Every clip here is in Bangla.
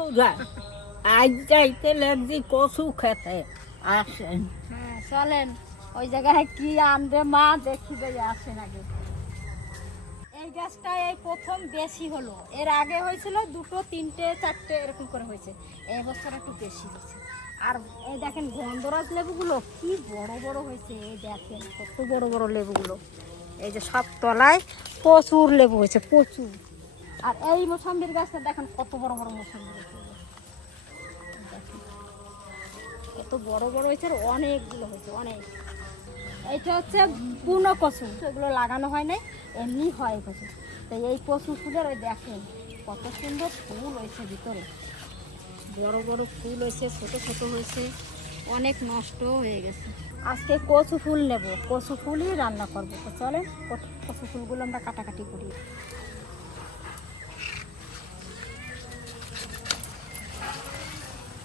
বন্ধুরা আজ যাইতে লাগছি কচু খেতে। আসেন। হ্যাঁ চলেন। ওই জায়গায় কি আনবে মা? দেখি আসেন আগে। এই গাছটা এই প্রথম বেশি হলো। এর আগে হয়েছিল দুটো, তিনটে, চারটে, এরকম করে হয়েছে। এই বছর একটু বেশি হয়েছে। আর এই দেখেন গন্ধরাজ লেবুগুলো কি বড় বড় হয়েছে। এই দেখেন কত বড় বড় লেবুগুলো। এই যে সব তলায় প্রচুর লেবু হয়েছে, প্রচুর। আর এই মোসাম্বির গাছটা দেখেন কত বড় বড় মোসাম্বি। হয়েছে দেখেন। কত বড় বড় হয়েছে আর অনেকগুলো হয়েছে অনেক। এইটা হচ্ছে বুনো কচু এগুলো লাগানো হয় না এমনি হয় কচু। তো এই কচু ফুলের ওই দেখেন কত সুন্দর ফুল হয়েছে ভিতরে। বড় বড় ফুল হয়েছে ছোট ছোট হয়েছে অনেক নষ্ট হয়ে গেছে। আজকে কচু ফুল নেব কচু ফুলই রান্না করব। তো চলেন কচু ফুলগুলো আমরা কাটাকাটি করি।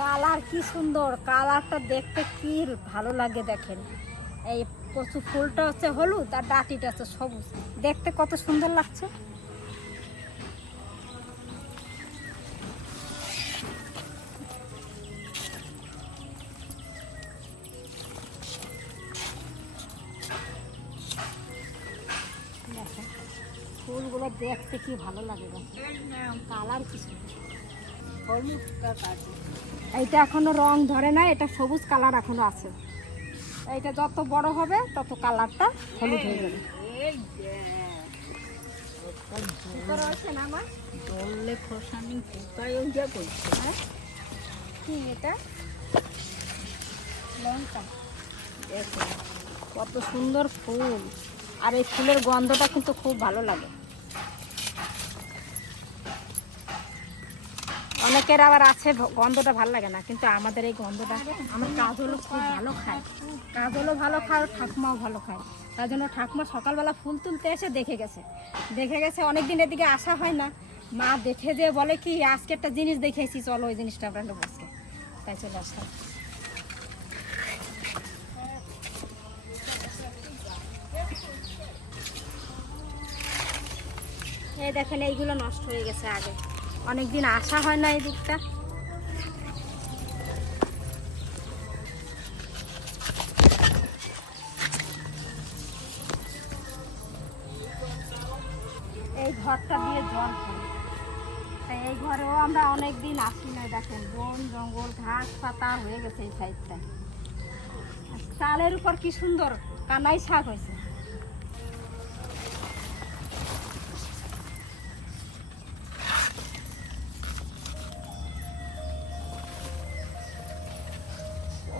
কালার কি সুন্দর, কালারটা দেখতে কি ভালো লাগে দেখেন। এই কচু ফুলটা হচ্ছে হলুদ আর ডাটিটা হচ্ছে সবুজ। দেখতে কত সুন্দর লাগছে। ফুলগুলো দেখতে কি ভালো লাগে কালার কি সুন্দর। হলুদটা কাটে এইটা এখনও রং ধরে না এটা সবুজ কালার এখনও আছে। এইটা যত বড় হবে তত কালারটা হলুদ হয়ে যাবে। হ্যাঁ? হ্যাঁ? কত সুন্দর ফুল। আর এই ফুলের গন্ধটা কিন্তু খুব ভালো লাগে। অনেকের আবার আছে গন্ধটা ভালো লাগে না, কিন্তু আমাদের এই গন্ধটা আমার কাজ হলো খুব ভালো খায় কাজ হলো ভালো খায়, ঠাকুমাও ভালো খায়। তার জন্য ঠাকুমা সকালবেলা ফুল তুলতে এসে দেখে গেছে। দেখে গেছে, অনেকদিন এদিকে আসা হয় না। মা দেখে যে বলে কি, আজকে একটা জিনিস দেখেছি, চলো ওই জিনিসটা আমরা নেব আজকে। তাই চলে আসলাম। এই দেখেন, এইগুলো নষ্ট হয়ে গেছে আগে। অনেকদিন আসা হয় না এই দিকটা এই ঘরটা দিয়ে জল এই ঘরেও আমরা অনেকদিন আসি না দেখেন, বন, জঙ্গল ঘাস পাতা হয়ে গেছে এই সাইডটা চালের উপর কি সুন্দর কানাই শাক হয়েছে।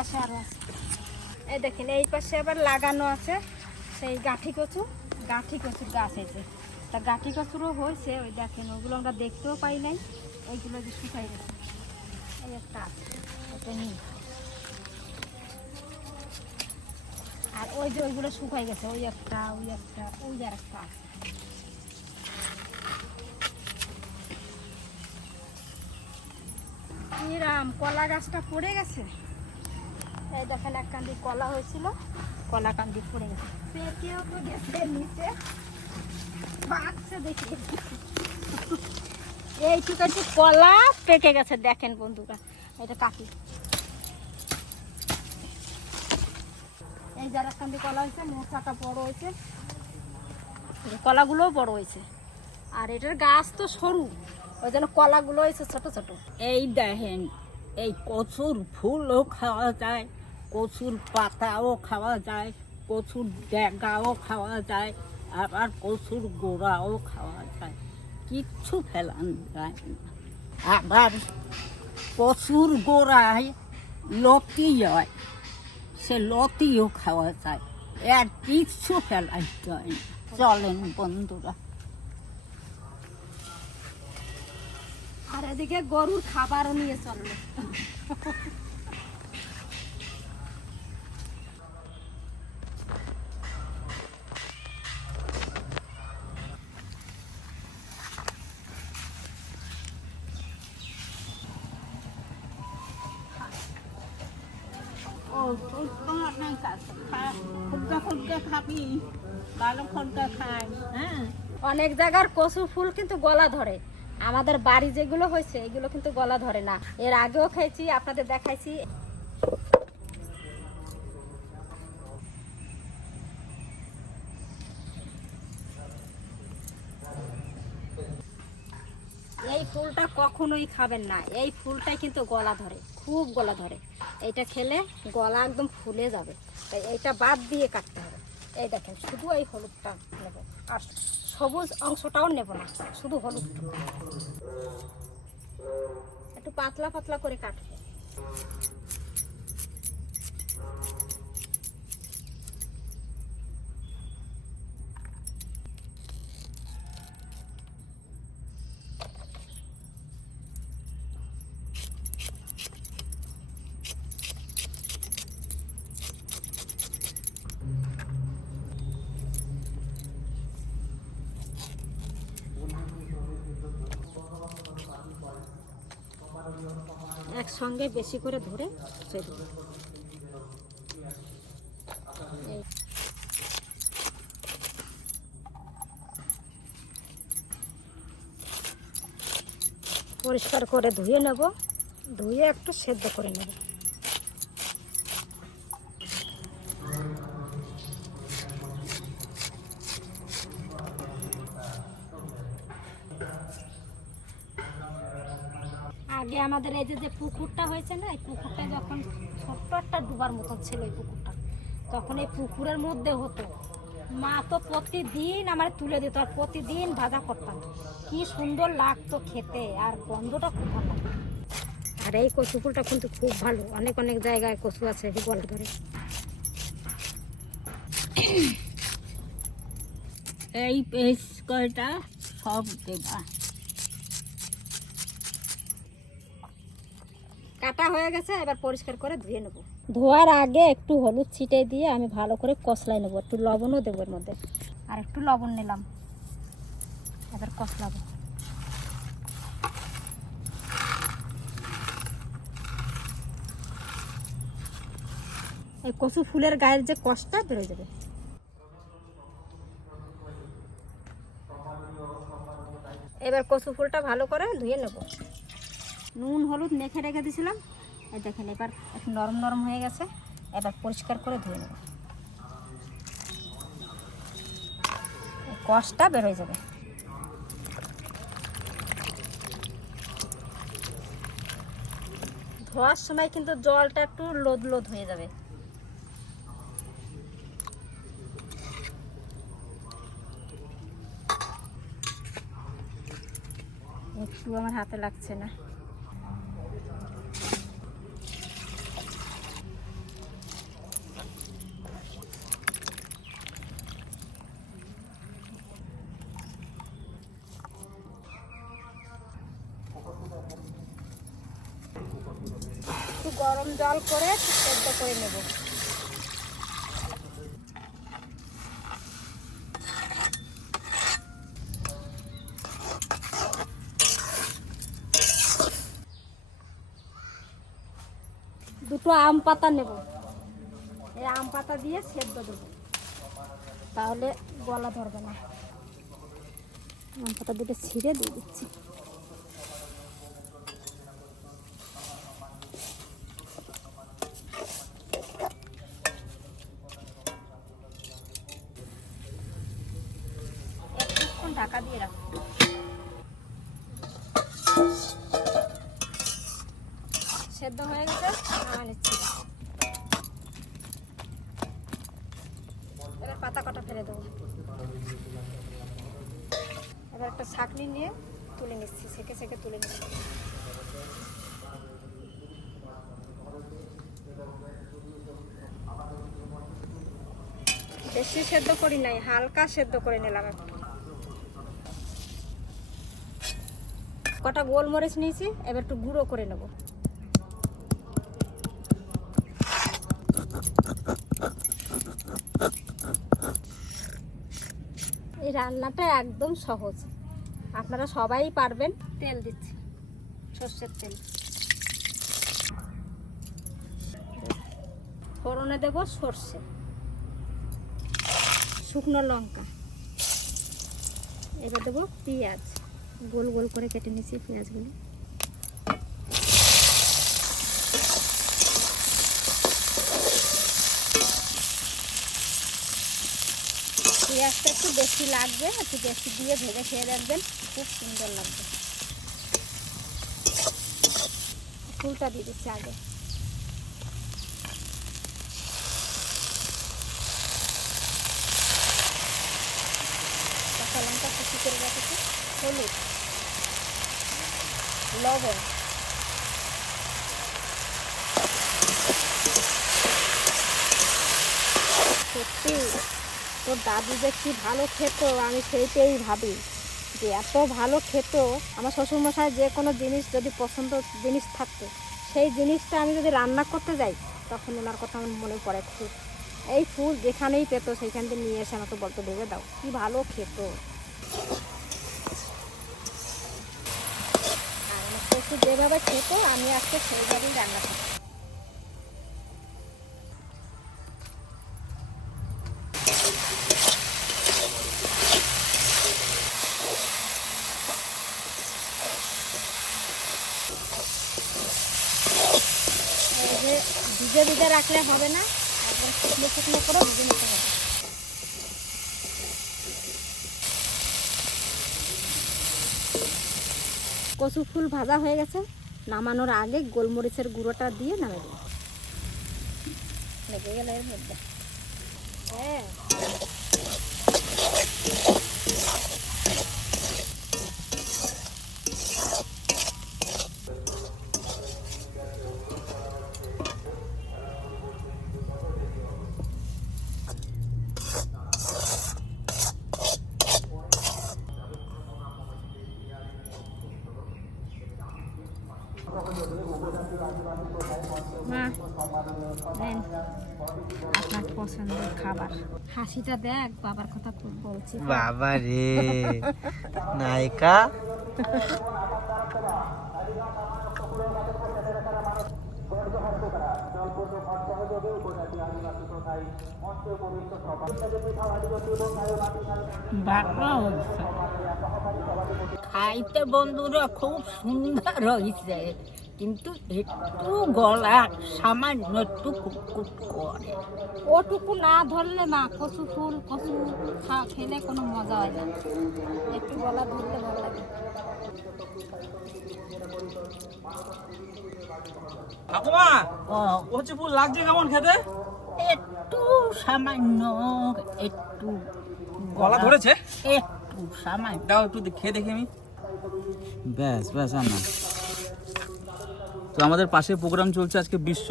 পাশে আছে। এই দেখেন, এই পাশে আবার লাগানো আছে সেই গাঠি কচু, গাঠি কচুর গাছ তা কচুরও হয়েছে, ওই দেখেন, ওগুলো আমরা দেখতেও পাই নাই। এইগুলো যে শুকাই গেছে। এই একটা আছে আর ওই যে ওইগুলো শুকাই গেছে, ওই একটা ওই একটা, ওই আর একটা আছে। ইরাম কলা গাছটা পড়ে গেছে? এই দেখেন এক কান্দি কলা হয়েছিল। কলা কান্দি পড়ে গেছে। পেটেও তো গেছে নিচে। বাচ্চা দেখি। এইটুকু একটু কলা পেকে গেছে, দেখেন বন্ধুরা। এটা কাটি এই যারা কান্দি কলা হয়েছে মোটাটা বড় হয়েছে। কলাগুলোও বড় হয়েছে। আর এটার গাছ তো সরু। ওই জন্য কলাগুলো হয়েছে ছোট ছোট। এই দেখেন, এই কচুর ফুলও খাওয়া যায়। কচুর পাতাও খাওয়া যায়, কচুর ডেগাও খাওয়া যায়, আবার কচুর গোড়াও খাওয়া যায়। কিচ্ছু ফেলানো যায় না। আবার কচুর গোড়ায় লতি হয়, সে লতিও খাওয়া যায়। আর কিচ্ছু ফেলাইতে হয় না। চলেন বন্ধুরা। আর এদিকে গরুর খাবারও নিয়ে চলল অনেক জায়গার কচু ফুল কিন্তু গলা ধরে। আমাদের বাড়ি যেগুলো হয়েছে, এগুলো কিন্তু গলা ধরে না। এর আগেও খেয়েছি, আপনাদের দেখাইছি। এই ফুলটা কখনোই খাবেন না। এই ফুলটাই কিন্তু গলা ধরে, খুব গলা ধরে। এইটা খেলে গলা একদম ফুলে যাবে। তাই এইটা বাদ দিয়ে কাটতে হবে। এই দেখেন, শুধু এই হলুদটা নেব। আর সবুজ অংশটাও নেব না শুধু হলুদ। একটু পাতলা পাতলা করে কাটবে। একসঙ্গে বেশি করে ধরে পরিষ্কার করে ধুয়ে নেব ধুয়ে একটু সেদ্ধ করে নেব। আগে আমাদের এই যে যে পুকুরটা হয়েছে না, এই পুকুরটা যখন ছোট্ট একটা ডুবার মতন ছিল এই পুকুরটা, তখন এই পুকুরের মধ্যে হতো। মা তো প্রতিদিন আমার তুলে দিত আর প্রতিদিন ভাজা করতাম। কি সুন্দর লাগতো খেতে আর গন্ধটা খুব ভালো আর এই কচু ফুলটা কিন্তু খুব ভালো, অনেক অনেক জায়গায় কচু আছে গলা ধরে। এই পেস কয়টা? সব দেবা। কাটা হয়ে গেছে, এবার পরিষ্কার করে ধুয়ে নেব। ধোয়ার আগে একটু হলুদ ছিটে দিয়ে আমি ভালো করে কষলাই নেব, একটু লবণও দেবো এর মধ্যে। আর একটু লবণ নিলাম, এবার কষলাবো। এই কচু ফুলের গায়ের যে কষটা বেরোয় যাবে। এবার কচু ফুলটা ভালো করে ধুয়ে নেব। নুন, হলুদ মেখে রেখে দিয়েছিলাম। এই দেখেন, এবার একটু নরম নরম হয়ে গেছে। এবার পরিষ্কার করে ধুয়ে নেব। কষটা বেরোয় যাবে। ধোয়ার সময় কিন্তু জলটা একটু লোদ লোদ হয়ে যাবে। একটু আমার হাতে লাগছে না একটু গরম জল করে সেদ্ধ করে নেব। দুটো আম পাতা নেব। এই আম পাতা দিয়ে সেদ্ধ দেবো। তাহলে গলা ধরবে না। আম পাতা দুটো ছিঁড়ে দিয়ে দিচ্ছি। সেদ্ধ হয়ে গেছে নামা নিচ্ছি এবার পাতা কটা ফেলে দেবো। এবার একটা ছাকনি নিয়ে তুলে নিচ্ছি, সেকে সেকে তুলে নিচ্ছি। বেশি সেদ্ধ করি নাই, হালকা সেদ্ধ করে নিলাম কটা গোলমরিচ নিয়েছি, এবার একটু গুঁড়ো করে নেব। রান্নাটা একদম সহজ। আপনারা সবাই পারবেন তেল দিচ্ছি, সর্ষের তেল। ফোড়নে দেব সর্ষে, শুকনো লঙ্কা। এবার দেবো পেঁয়াজ। গোল গোল করে কেটে নিয়েছি পেঁয়াজগুলো। পেঁয়াজটা একটু বেশি লাগবে, একটু বেশি দিয়ে ভেজে খেয়ে দেখবেন খুব সুন্দর লাগবে। ফুলটা দিয়ে দিচ্ছি আগে। কাঁচা লঙ্কা কুচি করে রেখেছি, হলুদ, লবণ। সত্যি। তোর দাদু যে কি ভালো খেত, আমি সেইটাই ভাবি যে এত ভালো খেত, আমার শ্বশুরমশাই যে কোনো জিনিস যদি পছন্দ জিনিস থাকতো, সেই জিনিসটা আমি যদি রান্না করতে যাই, তখন ওনার কথা আমার মনে পড়ে খুব। এই ফুল যেখানেই পেত, সেইখান থেকে নিয়ে এসে আমাকে বলতো, ভেবে দাও, কি ভালো খেত। আর যেভাবে খেত, আমি আজকে সেইভাবেই রান্না করতাম এই যে ভিজে রাখলে হবে না। কচু ফুল ভাজা হয়ে গেছে। নামানোর আগে গোলমরিচের গুঁড়োটা দিয়ে নামে দিই লেগে গেলে এর মধ্যে। হ্যাঁ। নেন আপনার পছন্দের খাবার। হাসিটা দেখ বাবার কথা খুব বলছি। বাবা রে নায়িকা? খাইতে বন্ধুরা খুব সুন্দর হয়েছে কিন্তু একটু গলা সামান্য একটু কুটকুট করে। ওটুকু না ধরলে না কচু ফুল কচু খা- খেলে কোনো মজা হয় না। একটু গলা ধরলে ভালো লাগে। ঠাকুমা ও। কচি ফুল লাগছে কেমন খেতে? একটু সামান্য একটু গলা ধরেছে? একটু সামান্য। দাও একটু খেয়ে দেখি আমি। ব্যাস ব্যাস না। তো আমাদের পাশে প্রোগ্রাম চলছে আজকে বিশ্ব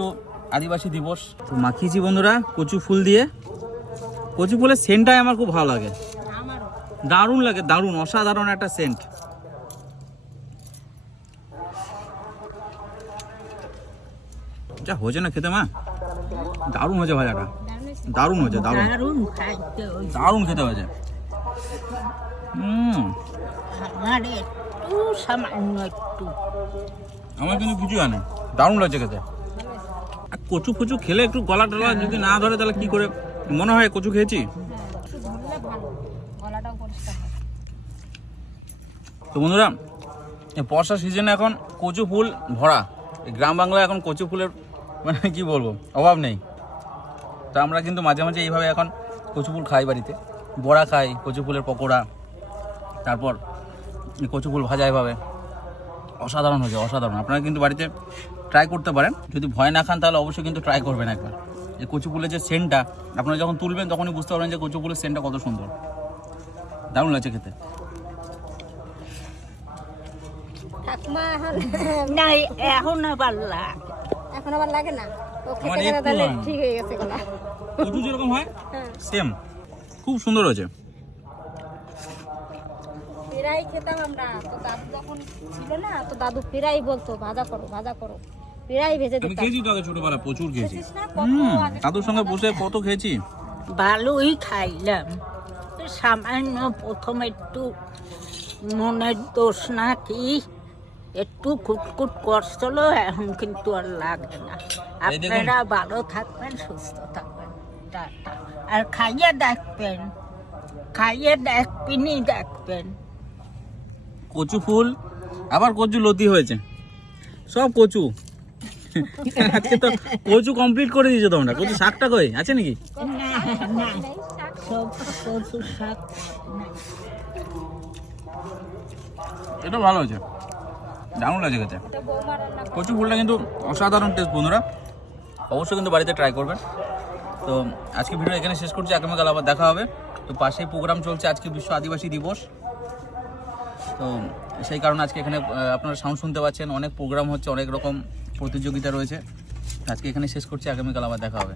আদিবাসী দিবস। তো মাখিয়েছি বন্ধুরা কচু ফুল দিয়ে। কচু ফুলের সেন্টটাই আমার খুব ভালো লাগে। দারুণ লাগে দারুণ অসাধারণ একটা সেন্ট যা হয়েছে না খেতে মা? দারুণ হয়েছে ভাজাটা। দারুণ হয়েছে। দারুণ। দারুণ খেতে হয়েছে। হুম একটু সামান্য একটু। আমার কিন্তু কিছু হয় না। দারুণ লাগছে খেতে। আর কচু ফচু খেলে একটু গলা টলা যদি না ধরে, তাহলে কি করে? মনে হয় কচু খেয়েছি? তো বন্ধুরা বর্ষা সিজনে এখন কচু ফুল ভরা। গ্রাম বাংলায় এখন কচু ফুলের মানে কি বলব, অভাব নেই। তো আমরা কিন্তু মাঝে মাঝে এইভাবে এখন কচু ফুল খাই বাড়িতে। বড়া খাই, কচু ফুলের পকোড়া, তারপর কচু ফুল ভাজা এভাবে। অসাধারণ হয়েছে অসাধারণ। আপনারা কিন্তু বাড়িতে ট্রাই করতে পারেন। যদি ভয় না খান তাহলে অবশ্যই কিন্তু ট্রাই করবেন একবার। এই কচু ফুলের যে সেন্টটা আপনারা যখন তুলবেন তখনই বুঝতে পারবেন যে কচু ফুলের সেন্টটা কত সুন্দর। দারুণ লাগছে খেতে। না এখন আবার লাগ। এখন আবার লাগে না। ঠিক হয়ে গেছে কচু যেরকম হয় হ্যাঁ। সেম খুব সুন্দর হয়েছে। ফেরাই খেতাম আমরা। তো দাদু যখন ছিল না তো দাদু ফেরাই বলতো ভাজা করো ভাজা করো। ফেরাই ভেজে আমি দিতাম। খেয়েছি তো আগে ছোটবেলা প্রচুর খেয়েছি। না? হুম দাদুর সঙ্গে বসে কত খেয়েছি? ভালোই খাইলাম। সামান্য প্রথম একটু মনের দোষ নাকি একটু কুটকুট করছিল এখন কিন্তু আর লাগে না। আপনারা ভালো থাকবেন সুস্থ থাকবেন। আর খাইয়ে দেখবেন খাইয়ে দেখবেনই দেখবেন। কচু ফুল, আবার কচু লতি হয়েছে। সব কচু। আজকে তো কচু কমপ্লিট করে দিয়েছ তোমরা। কচু শাকটা কই? আছে নাকি? এটা ভালো হয়েছে। দারুণ লাগছে খেতে। কচু ফুলটা কিন্তু অসাধারণ টেস্ট বন্ধুরা। অবশ্যই কিন্তু বাড়িতে ট্রাই করবেন। তো আজকে ভিডিও এখানে শেষ করছি। আগামীকাল আবার দেখা হবে। তো পাশেই প্রোগ্রাম চলছে আজকে বিশ্ব আদিবাসী দিবস। তো সেই কারণে আজকে এখানে আপনারা সাউন্ড শুনতে পাচ্ছেন, অনেক প্রোগ্রাম হচ্ছে, অনেক রকম প্রতিযোগিতা রয়েছে। আজকে এখানে শেষ করছি, আগামীকাল আবার দেখা হবে।